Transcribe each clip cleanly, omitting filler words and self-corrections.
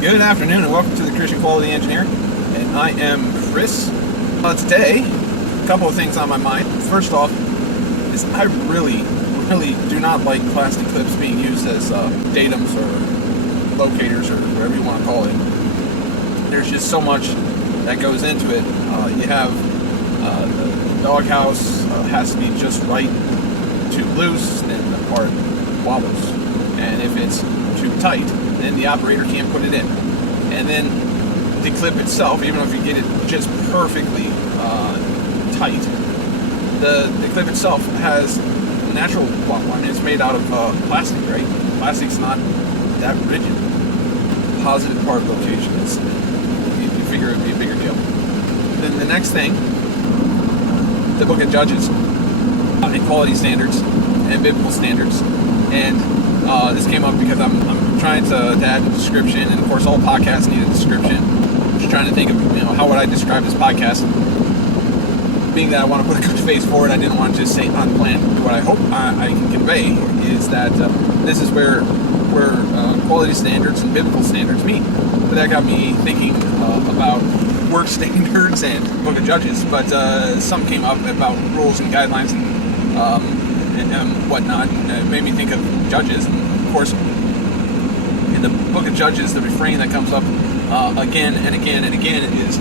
Good afternoon and welcome to the Christian Quality Engineer, and I am Chris. Today, a couple of things on my mind. First off, is I really do not like plastic clips being used as datums or locators or whatever you want to call it. There's just so much that goes into it. You have the doghouse has to be just right, too loose, then the part wobbles, and if it's too tight, then the operator can't put it in. And then the clip itself, even if you get it just perfectly tight, the clip itself has a natural plot line. It's made out of plastic, right? Plastic's not that rigid. Positive part location is, you figure it would be a bigger deal. Then the next thing, the Book of Judges, and quality standards and biblical standards. And this came up because I'm trying to add a description, and of course all podcasts need a description. I'm just trying to think of, how would I describe this podcast? Being that I want to put a good face forward, I didn't want to just say unplanned. What I hope I can convey is that this is where quality standards and biblical standards meet. But that got me thinking about work standards and Book of Judges. But some came up about rules and guidelines and whatnot. It made me think of Judges, and of course, in the Book of Judges, the refrain that comes up again and again and again is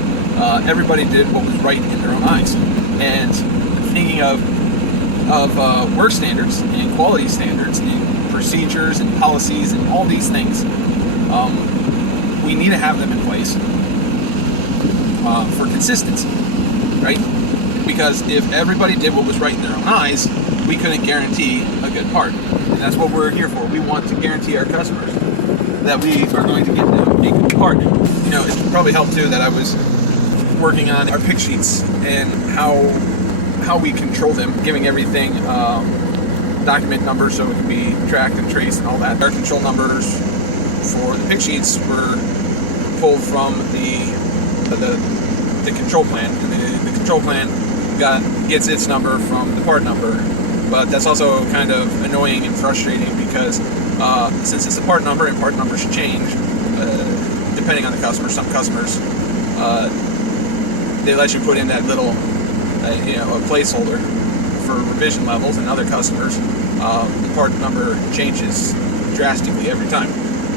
everybody did what was right in their own eyes. And thinking of work standards and quality standards and procedures and policies and all these things, we need to have them in place for consistency, right? Because if everybody did what was right in their own eyes, we couldn't guarantee a good part. And that's what we're here for. We want to guarantee our customers that we are going to get them a good part. It probably helped too that I was working on our pick sheets and how we control them, giving everything document numbers so it can be tracked and traced and all that. Our control numbers for the pick sheets were pulled from the control plan, and the control plan gets its number from the part number. But that's also kind of annoying and frustrating because since it's a part number and part numbers change depending on the customer. Some customers they let you put in that little a placeholder for revision levels, and other customers the part number changes drastically every time.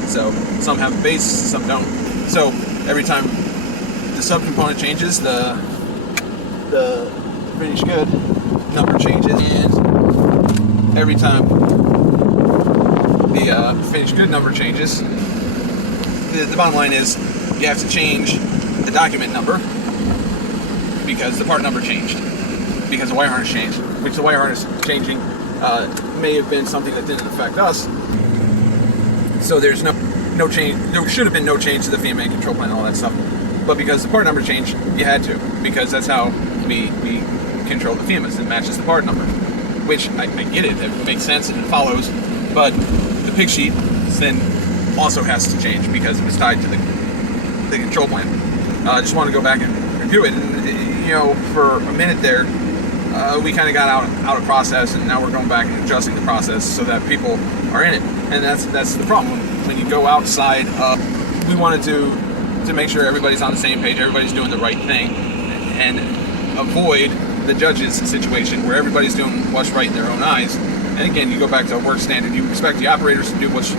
So some have a base, some don't. So every time the subcomponent changes, the finished good number changes, and every time the finished good number changes, the bottom line is you have to change the document number because the part number changed, because the wire harness changed, which the wire harness changing may have been something that didn't affect us. So there's no change. There should have been no change to the VMA control plan and all that stuff. But because the part number changed, you had to, because that's how we control the FEMAs. It matches the part number, which I get it. It makes sense and it follows. But the pick sheet then also has to change because it was tied to the control plan. I just want to go back and review it. And, for a minute there, we kind of got out of process, and now we're going back and adjusting the process so that people are in it. And that's the problem. When you go outside, we wanted to make sure everybody's on the same page, everybody's doing the right thing, and avoid the judges situation where everybody's doing what's right in their own eyes. And again, you go back to a work standard. You expect the operators to do what's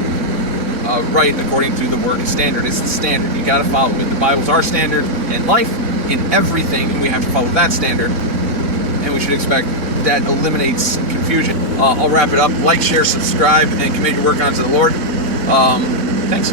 right according to the work standard. It's the standard. You got to follow it. The Bible's our standard in life, in everything, and we have to follow that standard. And we should expect that eliminates confusion. I'll wrap it up. Like, share, subscribe, and commit your work unto the Lord. Thanks.